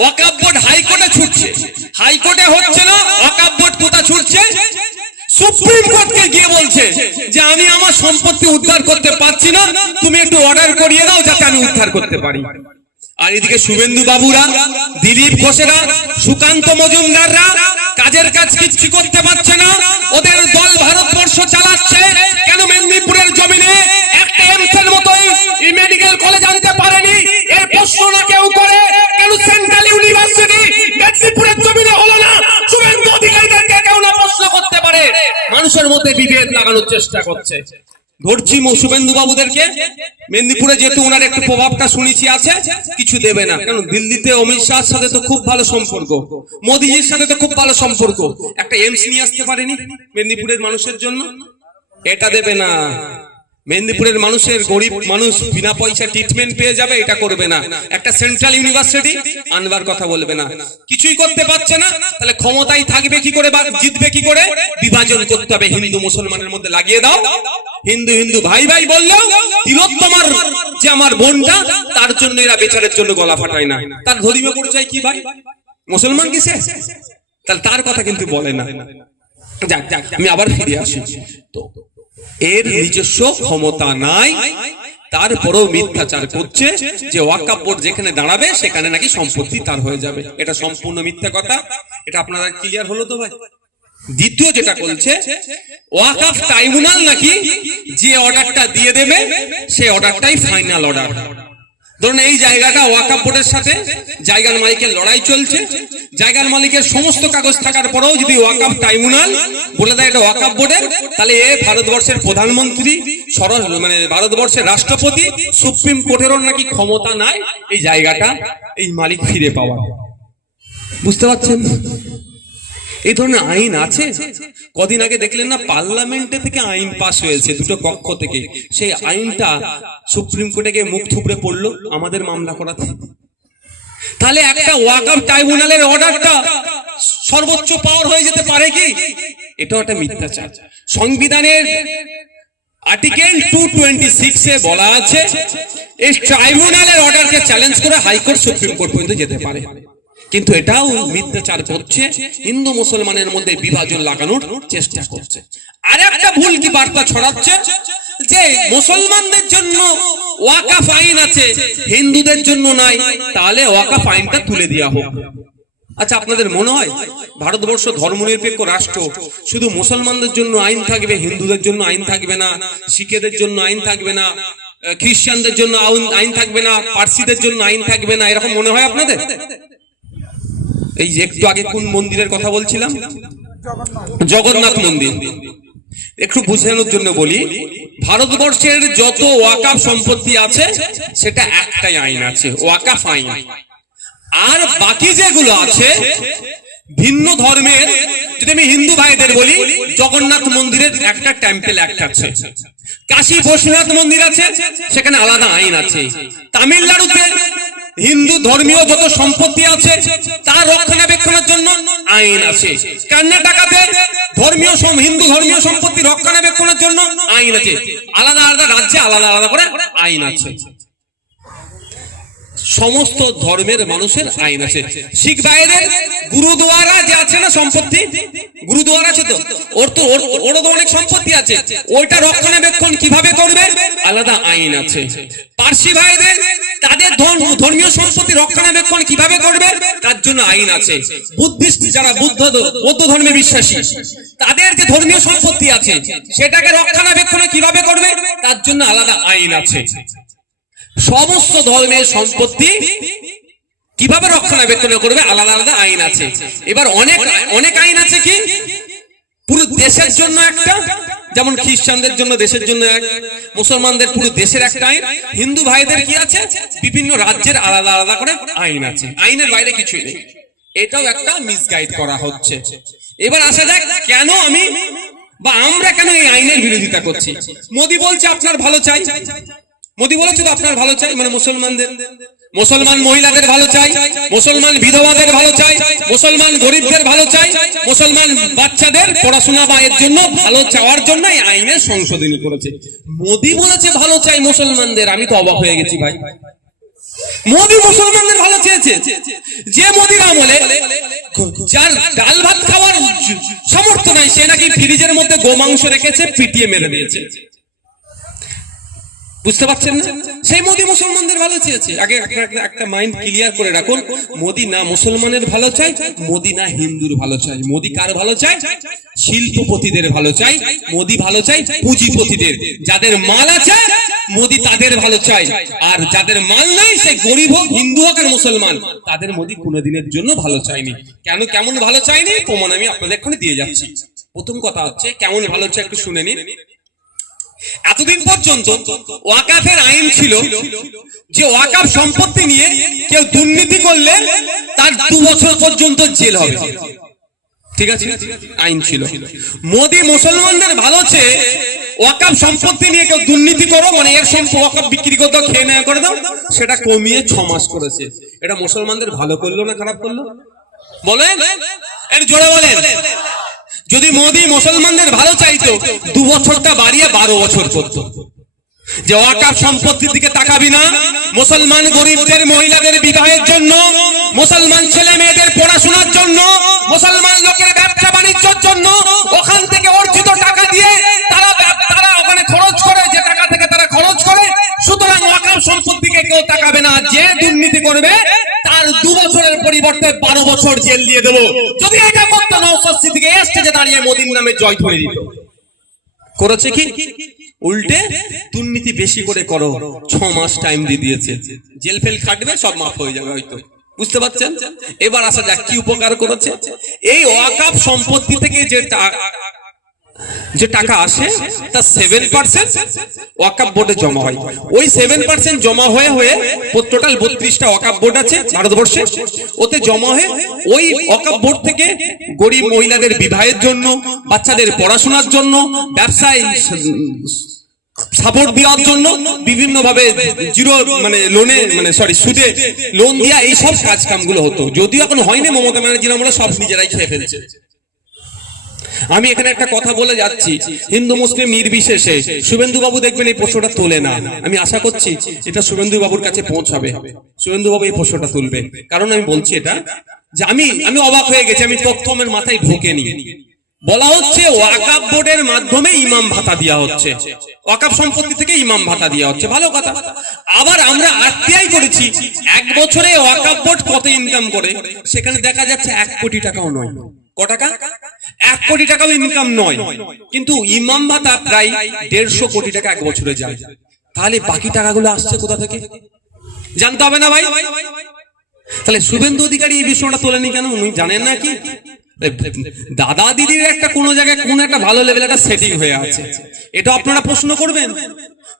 ওয়াকাব board হাইকোর্টে ছুটছে। হাইকোর্টে হচ্ছে না কোথা ছুটছে। সুপ্রিম কোর্টকে গিয়ে বলছে যে, আমি আমার সম্পত্তি উদ্ধার করতে পারছি না। তুমি একটু অর্ডার করিয়ে দাও যাতে আমি উদ্ধার করতে পারি। আর এদিকে শুভেন্দু বাবুরা, দিলীপ ঘোষেরা, সুকান্ত মজুমদাররা, কাজের কাজ কিচ্ছু করতে পারছে না। ওদের দল ভারতবর্ষ চালাচ্ছে। মানুষের মধ্যে বিভেদ লাগানোর চেষ্টা করছে। ধরছি মৌসুমেন্দু বাবুদেরকে মেদিনীপুরে যেহেতু ওনার একটু প্রভাবটা শুনেছি আছে, কিছু দেবে না। কারণ দিল্লিতে অমিত শাহর সাথে তো খুব ভালো সম্পর্ক। মোদিজির সাথে তো খুব ভালো সম্পর্ক। একটা এমস নিয়ে আসতে পারেনি মেদিনীপুরের মানুষের জন্য? এটা দেবে না। মেদিনীপুরের মানুষের গরিব মানুষ বিনা পয়সা ট্রিটমেন্ট পেয়ে যাবে এটা করবে না। একটা সেন্ট্রাল ইউনিভার্সিটি আনবার কথা বলবে না। কিছুই করতে পারছে না তাহলে ক্ষমতায় থাকবে কি করে বা জিতবে কি করে? বিভাজন করতে হবে হিন্দু মুসলমানের মধ্যে লাগিয়ে দাও। হিন্দু হিন্দু ভাই ভাই বললেও তিলোত্তমার যে আমার বোনটা তার জন্য এরা বেচারের জন্য গলা ফাটায় না। তার ধর্মীয় পরিচয় কি ভাই? মুসলমান কিসে তাহলে তার কথা কিন্তু বলে না। যাক যাক আমি আবার ফিরে আসি। তো এর নিজস্ব ক্ষমতা নাই, তারপরেও মিথ্যাচার করছে, যে ওয়াকাপ যেখানে দাঁড়াবে, সেখানে নাকি সম্পত্তি তার হয়ে যাবে। এটা সম্পূর্ণ মিথ্যা কথা। এটা আপনারা ক্লিয়ার হলো তো ভাই? দ্বিতীয় যেটা বলছে ওয়াকাফ ট্রাইব্যুনাল নাকি যে অর্ডারটা দিয়ে দেবে সেই অর্ডারটাই ফাইনাল অর্ডার ধরুন, এই জায়গাটা ওয়াকাপ বোর্ডের সাথে জায়গার মালিকের লড়াই চলছে। জায়গার মালিকের সমস্ত কাগজ থাকার পরেও যদি ওয়াকাপ ট্রাইব্যুনাল বলে দেয় এটা ওয়াকাপ বোর্ডের, তাহলে এ ভারতবর্ষের প্রধানমন্ত্রী সরস মানে ভারতবর্ষের রাষ্ট্রপতি, সুপ্রিম কোর্টেরও নাকি ক্ষমতা নাই এই জায়গাটা, এই মালিক ফিরে পাওয়া বুঝতে পারছেন? এই ধরনের আইন আছে? কদিন আগে দেখলেন না, পার্লামেন্টে থেকে আইন পাস হয়েছে দুটো কক্ষ থেকে। সেই আইনটা সুপ্রিম কোর্টে গিয়ে মুখ থুবড়ে পড়ল, আমাদের মামলা করাতে। তাহলে একটা ওয়াকআপ ট্রাইব্যুনালের অর্ডারটা সর্বোচ্চ পাওয়ার হয়ে যেতে পারে কি? এটাও একটা মিথ্যাচার। সংবিধানের আর্টিকেল টু টোয়েন্টি সিক্সে বলা আছে, এই ট্রাইব্যুনালের অর্ডারকে চ্যালেঞ্জ করে হাইকোর্ট সুপ্রিম কোর্ট পর্যন্ত যেতে পারে। কিন্তু এটাও মিথ্যাচার করছে, হিন্দু মুসলমানের মধ্যে বিভাজন লাগানোর চেষ্টা করছে। আর একটা ভুল কি বার্তা ছড়াচ্ছে? যে মুসলমানদের জন্য ওয়াকাফ আইন আছে, হিন্দুদের জন্য নাই, তাহলে ওয়াকাফ আইনটা তুলে দেওয়া হোক। আচ্ছা আপনাদের মনে হয় ভারতবর্ষ ধর্মনিরপেক্ষ রাষ্ট্র, শুধু মুসলমানদের জন্য আইন থাকবে, হিন্দুদের জন্য আইন থাকবে না, শিখেদের জন্য আইন থাকবে না, খ্রিস্টানদের জন্য আইন- আইন থাকবে না, পার্সিদের জন্য আইন থাকবে না, এরকম মনে হয় আপনাদের? এই যে একটু আগে কোন মন্দিরের কথা বলছিলাম? জগন্নাথ মন্দির। একটু বোঝানোর জন্য বলি, ভারতবর্ষের যত ওয়াকাফ সম্পত্তি আছে, সেটা একটাই আইন আছে, ওয়াকাফ আইন। আর বাকি যেগুলো আছে, ভিন্ন ধর্মের, যদি আমি হিন্দু ভাইদের বলি, জগন্নাথ মন্দিরের একটা টেম্পেল একটা আছে। কাশী বৈশ্বনাথ মন্দির আছে, সেখানে আলাদা আইন আছে। তামিলনাড়ুতে হিন্দু ধর্মীয় যত সম্পত্তি আছে তার রক্ষণাবেক্ষণের জন্য আইন আছে। কর্ণাটকাতে ধর্মীয় হিন্দু ধর্মীয় সম্পত্তি রক্ষণাবেক্ষণের জন্য আইন আছে। আলাদা আলাদা রাজ্যে আলাদা আলাদা করে আইন আছে। সমস্ত ধর্মের মানুষের আইন আছে। শিখ ভাইদের গুরুদুয়ারা যে আছে না সম্পত্তি? গুরুদুয়ারা আছে তো? ওর তো ওর- তো অনেক সম্পত্তি আছে। ওইটা রক্ষণাবেক্ষণ কীভাবে করবে? আলাদা আইন আছে। পার্সি ভাইদের তাদের ধর্ম ধর্মীয় সম্পত্তি রক্ষণাবেক্ষণ কীভাবে করবে? তার জন্য আইন আছে। বুদ্ধিস্ট যারা বুদ্ধ বৌদ্ধ ধর্মে বিশ্বাসী, তাদের যে ধর্মীয় সম্পত্তি আছে, সেটাকে রক্ষণাবেক্ষণ কীভাবে করবে? তার জন্য আলাদা আইন আছে। সমস্ত ধর্মের সম্পত্তি কীভাবে রক্ষণাবেক্ষণ করবে? আলাদা আলাদা আইন আছে। এবার অনেক অনেক আইন আছে কি? পুরো দেশের জন্য একটা, যেমন খ্রিস্টানদের জন্য দেশের জন্য এক, মুসলমানদের পুরো দেশের একটা আইন, হিন্দু ভাইদের কি আছে? বিভিন্ন রাজ্যের আলাদা আলাদা করে আইন আছে। আইনের বাইরে কিছুই নেই। এটাও একটা মিসগাইড করা হচ্ছে। এবার আসা যাক, কেন আমি বা আমরা কেন এই আইনের বিরোধিতা করছি? মোদি বলছে আপনার ভালো চাই। মোদি বলেছে তো, আপনার ভালো চাই? মানে মুসলমানদের। মুসলমান মহিলাদের ভালো চাই, মুসলমান বিধবাদের ভালো চাই, মুসলমান গরিবদের ভালো চাই, মুসলমান বাচ্চাদের পড়াশোনা বা এর জন্য ভালো চাওয়ার জন্য এই আইনের সংশোধনী করেছে। মোদি বলেছে ভালো চাই মুসলমানদের, আমি তো অবাক হয়ে গেছি ভাই। মোদি মুসলমানদের ভালো চেয়েছে। যে মোদির আমলে যার ডাল ভাত খাওয়ার সামর্থ্য নাই, সে নাকি ফ্রিজের মধ্যে গোমাংস রেখেছে, পিটিয়ে মেরে দিয়েছে। বুঝতে পারছেন না? সেই মোদি মুসলমানদের ভালো চেয়েছে। আগে একটা- মাইন্ড ক্লিয়ার করে রাখুন। মোদি না মুসলমানের ভালো চাই মোদি না হিন্দুর ভালো চাই মোদি কার ভালো চাই শিল্পপতিদের ভালো চাই মোদি ভালো চাই পুঁজিপতিদের। যাদের মাল আছে, মোদি তাদের ভালো চাই আর যাদের মাল নাই, সে গরিব হোক, হিন্দু হোক আর মুসলমান, তাদের মোদি কোনোদিনের জন্য ভালো চাইনি কেন কেমন ভালো চাইনি প্রমাণ আমি আপনাদের এক্ষুনি দিয়ে যাচ্ছি। প্রথম কথা হচ্ছে, কেমন ভালো চাই একটু শুনে নিন। এতদিন পর্যন্ত ওয়াকাফের আইন ছিল যে ওয়াকাফ সম্পত্তি নিয়ে কেউ দুর্নীতি করলে তার দু বছর পর্যন্ত জেল হবে। ঠিক আছে? আইন ছিল। মোদি মুসলমানদের ভালো চেয়ে ওয়াকাফ সম্পত্তি নিয়ে কেউ দুর্নীতি করো মানে এর সম্পদ ওয়াকাফ বিক্রি করে দাও, খেয়ে নেওয়া করে দাও, সেটা কমিয়ে ছ মাস করেছে। এটা মুসলমানদের ভালো করল না খারাপ করল? বলেন? এর জোরে বলেন। যদি মোদি মুসলমানদের ভালো চাইতো, দু বছরটা বাড়িয়ে বারো বছর করতো। যে ওয়াকাফ সম্পত্তির দিকে তাকাবি না, মুসলমান গরিবদের, মহিলাদের বিবাহের জন্য, মুসলমান ছেলে মেয়েদের পড়াশোনার জন্য, মুসলমান লোকের ব্যবসা বাণিজ্যের জন্য, ওখান থেকে অর্জিত টাকা দিয়ে তারা তারা ওখানে খরচ করে, যে টাকা থেকে তারা খরচ করে, সুতরাং ওয়াকাফ সম্পত্তিকে কেউ তাকাবে না। যে দুর্নীতি করবে পরিবর্তে বারো বছর জেল দিয়ে দেবো। যদি এটা করতো নৌসাদ সিদ্দিকে স্টেজে দাঁড়িয়ে মোদীর নামে জয় ধরে দিত করেছে কি? উল্টে দুর্নীতি বেশি করে করো, ছ মাস টাইম দিয়ে দিয়েছে। জেল ফেল খাটবে, সব মাফ হয়ে যাবে হয়তো। বুঝতে পারছেন? এবার আসা যাক কি উপকার করেছে। এই ওয়াকাপ সম্পত্তি থেকে যে যে টাকা আসে, তার সেভেন পার্সেন্ট ওয়াকাপ বোর্ডে জমা হয়। ওই সেভেন পার্সেন্ট জমা হয়ে হয়ে টোটাল বত্রিশটা ওয়াকাপ বোর্ড আছে ভারতবর্ষে। ওতে জমা হয়ে ওই ওয়াকাপ বোর্ড থেকে গরিব মহিলাদের বিবাহের জন্য, বাচ্চাদের পড়াশোনার জন্য, ব্যবসায় সাপোর্ট দেওয়ার জন্য বিভিন্ন ভাবে জিরো মানে লোনে মানে সরি সুদে লোন দেওয়া এই সব কাজ কামগুলো হতো। যদিও এখন হয়নি মমতা ব্যানার্জির, আমরা সব নিজেরাই খেয়ে ফেলছে। আমি এখানে একটা কথা বলে যাচ্ছি। হিন্দু, মুসলিম নির্বিশেষে শুভেন্দু বাবু দেখবেন এই প্রশ্নটা তোলে না। আমি আশা করছি এটা শুভেন্দু বাবুর কাছে পৌঁছাবে। শুভেন্দু বাবু এই প্রশ্নটা তুলবে। কারণ আমি বলছি এটা যে আমি আমি অবাক হয়ে গেছি। আমি তথ্য আমার মাথায় ঢোকেনি। বলা হচ্ছে ওয়াকাব বোর্ডের মাধ্যমে ইমাম ভাতা দেওয়া হচ্ছে। ওয়াকাব সম্পত্তি থেকে ইমাম ভাতা দেওয়া হচ্ছে। ভালো কথা। আবার আমরা আরটিআই করেছি। এক বছরে ওয়াকাব বোর্ড কত ইনকাম করে? সেখানে দেখা যাচ্ছে এক কোটি টাকাও নয়। কোটি টাকাও ইনকাম নয়। কিন্তু ইমাম ভাতা প্রায় দেড়শো কোটি টাকা এক বছরে যায়। তাহলে বাকি টাকাগুলো আসছে কোথা থেকে? জানতে হবে না ভাই? তাহলে শুভেন্দু অধিকারী এই বিষয়টা তোলেনি কেন? উনি জানেন না কি দাদা দিদির একটা কোনো জায়গায় কোন একটা ভালো লেভেল একটা সেটিং হয়ে আছে। এটা আপনারা প্রশ্ন করবেন?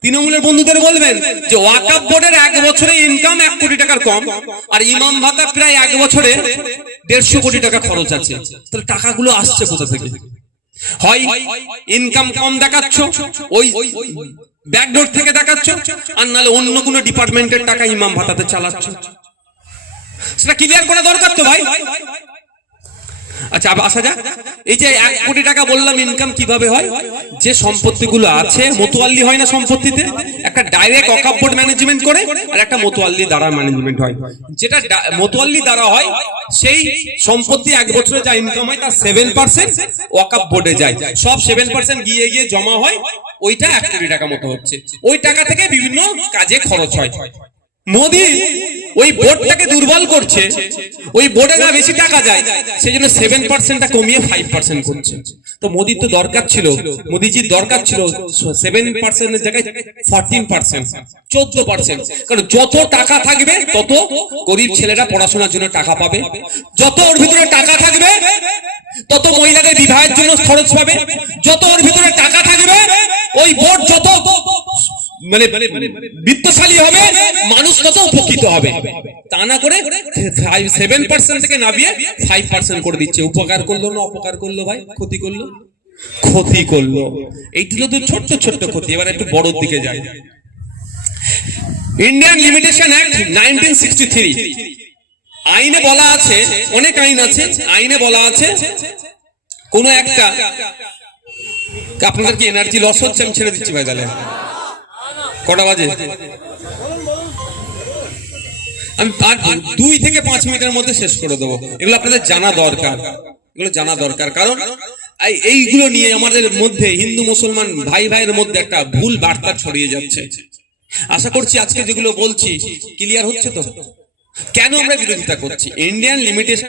তৃণমূলের বন্ধুদের বলবেন যে ওয়াকাপ বোর্ডের এক বছরে ইনকাম এক কোটি টাকার কম, আর ইমাম ভাতা প্রায় এক বছরে দেড়শো কোটি টাকা খরচ আছে। তাহলে টাকাগুলো আসছে কোথা থেকে? হয় ইনকাম কম দেখাচ্ছ, ওই ব্যাকডোর থেকে দেখাচ্ছ, আর নাহলে অন্য কোনো ডিপার্টমেন্টের টাকা ইমাম ভাতাতে চালাচ্ছ। সেটা ক্লিয়ার করা দরকার তো ভাই? আচ্ছা আসা যাক। এই যে এক কোটি টাকা বললাম ইনকাম কীভাবে হয়? যে সম্পত্তিগুলো আছে, মতোয়াল্লি হয় না সম্পত্তিতে? একটা ডাইরেক্ট বোর্ড ম্যানেজমেন্ট করে আর একটা মতোয়াল্লি দ্বারা ম্যানেজমেন্ট হয়। যেটা ডা- দ্বারা হয়, সেই সম্পত্তি এক বছরে যা ইনকাম হয় তার সেভেন পার্সেন্ট ওয়াকাপ বোর্ডে যায়। সব সেভেন পার্সেন্ট গিয়ে গিয়ে জমা হয়, ওইটা এক কোটি টাকা মতো হচ্ছে। ওই টাকা থেকে বিভিন্ন কাজে খরচ হয়। মোদি ওই বোর্ডটাকে দুর্বল করছে। ওই বোর্ডে না বেশি টাকা যায় সেই জন্য সেভেন পার্সেন্টটা কমিয়ে ফাইভ পার্সেন্ট করছে। তো মোদির তো দরকার ছিল, মোদিজির দরকার ছিল সেভেন পার্সেন্টের জায়গায় ফোরটিন পার্সেন্ট চোদ্দ পার্সেন্ট কারণ যত টাকা থাকবে, তত গরিব ছেলেরা পড়াশোনার জন্য টাকা পাবে। যত ওর ভিতরে টাকা থাকবে, তত মহিলাদের বিবাহের জন্য খরচ পাবে। যত ওর ভিতরে টাকা থাকবে ওই বোর্ড যত মানে বিত্তশালী হবে, মানুষ তত উপকৃত হবে। তা না করে সেভেন পার্সেন্ট থেকে নামিয়ে ফাইভ পার্সেন্ট করে দিচ্ছে। উপকার করল না অপকার করল ভাই? ক্ষতি করল? ক্ষতি করল। এইগুলো তো ছোট্ট ছোট্ট ক্ষতি। এবার একটু বড়র দিকে যাই। Indian limitation act nineteen sixty three আইনে বলা আছে, অনেক আইন আছে, আইনে বলা আছে, কোন একটা আপনাদের কি এনার্জি লস হচ্ছে? আমি ছেড়ে দিচ্ছি ভাই তাহলে। কটা বাজে? আমি দুই থেকে পাঁচ মিনিটের মধ্যে শেষ করে দেবো। এগুলো আপনাদের জানা দরকার। এগুলো জানা দরকার। কারণ এইগুলো নিয়ে আমাদের মধ্যে হিন্দু, মুসলমান ভাই ভাইয়ের মধ্যে একটা ভুল বার্তা ছড়িয়ে যাচ্ছে। আশা করছি আজকে যেগুলো বলছি ক্লিয়ার হচ্ছে তো? কেন আমরা বিরোধিতা করছি? Indian limitation